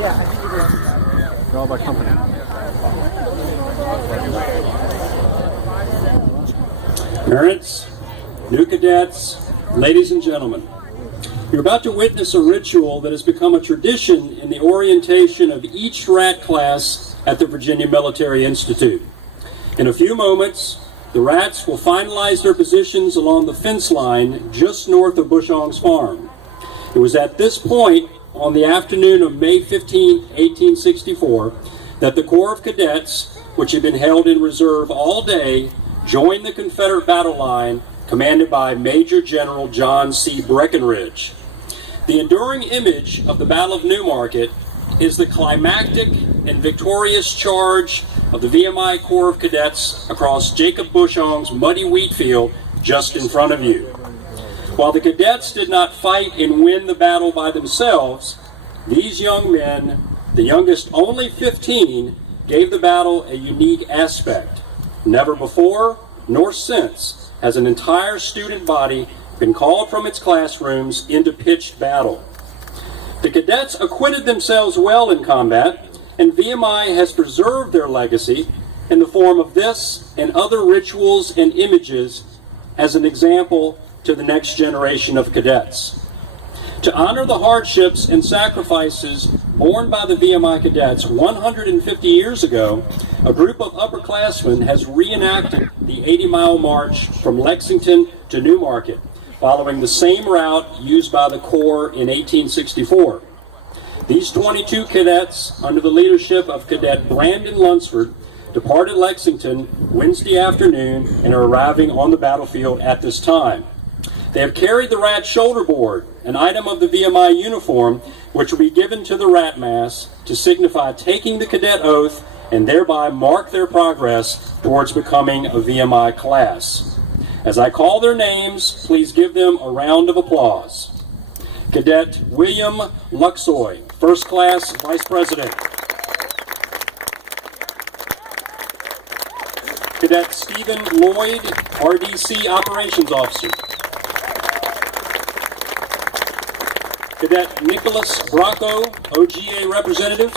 They're all by company. Parents, new cadets, ladies and gentlemen, you're about to witness a ritual that has become a tradition in the orientation of each RAT class at the Virginia Military Institute. In a few moments, the RATs will finalize their positions along the fence line just north of Bushong's farm. It was at this point, on the afternoon of May 15, 1864, that the Corps of Cadets, which had been held in reserve all day, joined the Confederate battle line commanded by Major General John C. Breckinridge. The enduring image of the Battle of Newmarket is the climactic and victorious charge of the VMI Corps of Cadets across Jacob Bushong's muddy wheat field just in front of you. While the cadets did not fight and win the battle by themselves, these young men, the youngest only 15, gave the battle a unique aspect. Never before, nor since, has an entire student body been called from its classrooms into pitched battle. The cadets acquitted themselves well in combat, and VMI has preserved their legacy in the form of this and other rituals and images as an example to the next generation of cadets. To honor the hardships and sacrifices borne by the VMI cadets 150 years ago, a group of upperclassmen has reenacted the 80-mile march from Lexington to Newmarket, following the same route used by the Corps in 1864. These 22 cadets, under the leadership of Cadet Brandon Lunsford, departed Lexington Wednesday afternoon and are arriving on the battlefield at this time. They have carried the RAT shoulder board, an item of the VMI uniform, which will be given to the RAT mass to signify taking the cadet oath and thereby mark their progress towards becoming a VMI class. As I call their names, please give them a round of applause. Cadet William Luxoy, First Class Vice President. Cadet Stephen Lloyd, RDC Operations Officer. Cadet Nicholas Bracco, OGA Representative.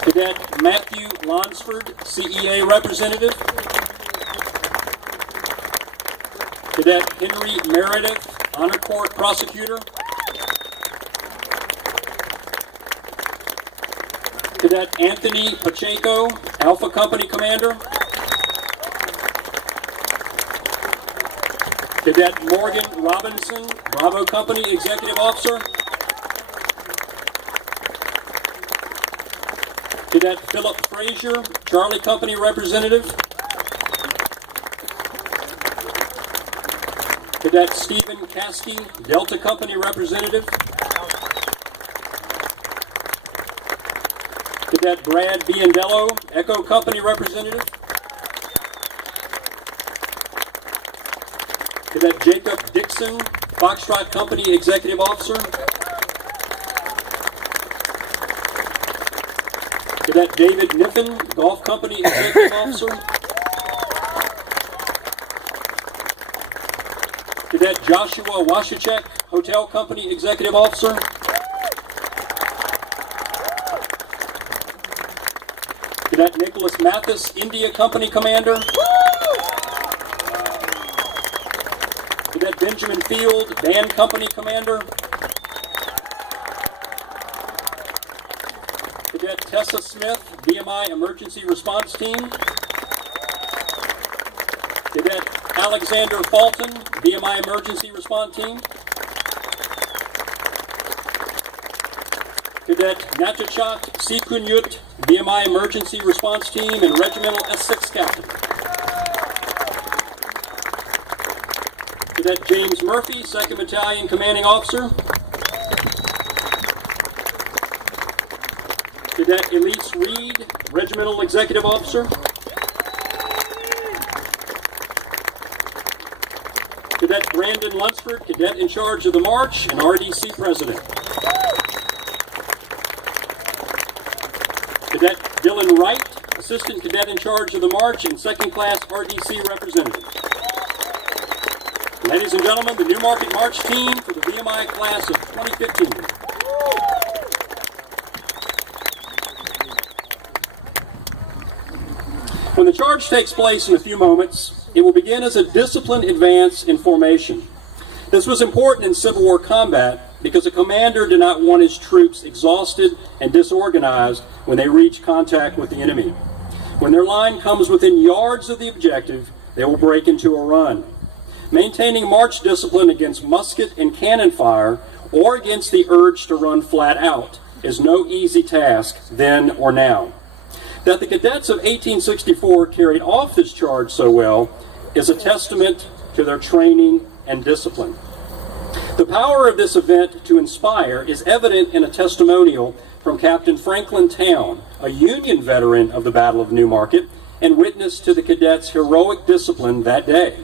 Cadet Matthew Lonsford, CEA Representative. Cadet Henry Meredith, Honor Court Prosecutor. Cadet Anthony Pacheco, Alpha Company Commander. Cadet Morgan Robinson, Bravo Company Executive Officer. Cadet Philip Frazier, Charlie Company Representative. Cadet Stephen Caskey, Delta Company Representative. Cadet Brad Biandello, Echo Company Representative. Cadet Jacob Dixon, Foxtrot Company Executive Officer. Cadet David Niffen, Golf Company Executive Officer. Cadet Joshua Washachek, Hotel Company Executive Officer. Cadet Nicholas Mathis, India Company Commander. Cadet Benjamin Field, Band Company Commander. Cadet Tessa Smith, VMI Emergency Response Team. Cadet Alexander Fulton, VMI Emergency Response Team. Cadet Natachak Sikunyut, VMI Emergency Response Team and Regimental S6 Captain. Cadet James Murphy, 2nd Battalion Commanding Officer. Cadet Elise Reed, Regimental Executive Officer. Cadet Brandon Lunsford, Cadet in charge of the march and RDC President. Cadet Dylan Wright, Assistant Cadet in charge of the march and 2nd Class RDC Representative. Ladies and gentlemen, the Newmarket March team for the VMI class of 2015. When the charge takes place in a few moments, it will begin as a disciplined advance in formation. This was important in Civil War combat because a commander did not want his troops exhausted and disorganized when they reach contact with the enemy. When their line comes within yards of the objective, they will break into a run. Maintaining march discipline against musket and cannon fire or against the urge to run flat out is no easy task then or now. That the cadets of 1864 carried off this charge so well is a testament to their training and discipline. The power of this event to inspire is evident in a testimonial from Captain Franklin Towne, a Union veteran of the Battle of Newmarket and witness to the cadets' heroic discipline that day.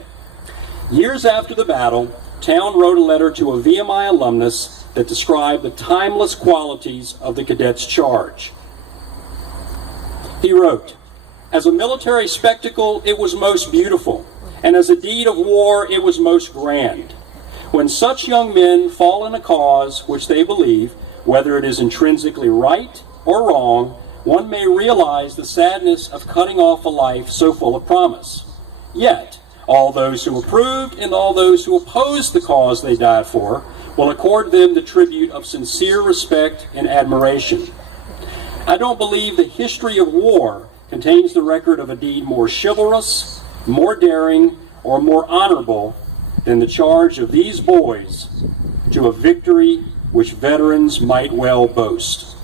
Years after the battle, Towne wrote a letter to a VMI alumnus that described the timeless qualities of the cadets' charge. He wrote, "As a military spectacle, it was most beautiful, and as a deed of war, it was most grand. When such young men fall in a cause which they believe, whether it is intrinsically right or wrong, one may realize the sadness of cutting off a life so full of promise. Yet, all those who approved and all those who opposed the cause they died for will accord them the tribute of sincere respect and admiration. I don't believe the history of war contains the record of a deed more chivalrous, more daring, or more honorable than the charge of these boys to a victory which veterans might well boast."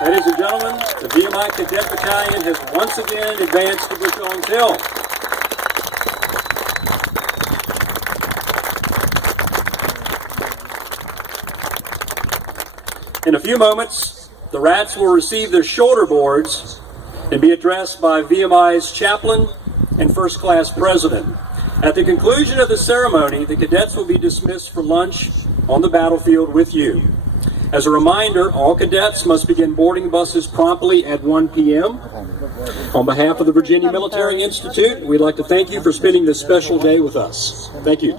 Ladies and gentlemen, the VMI Cadet Battalion has once again advanced to Bushong's Hill. In a few moments, the Rats will receive their shoulder boards and be addressed by VMI's chaplain and first class president. At the conclusion of the ceremony, the cadets will be dismissed for lunch on the battlefield with you. As a reminder, all cadets must begin boarding buses promptly at 1 p.m. On behalf of the Virginia Military Institute, we'd like to thank you for spending this special day with us. Thank you.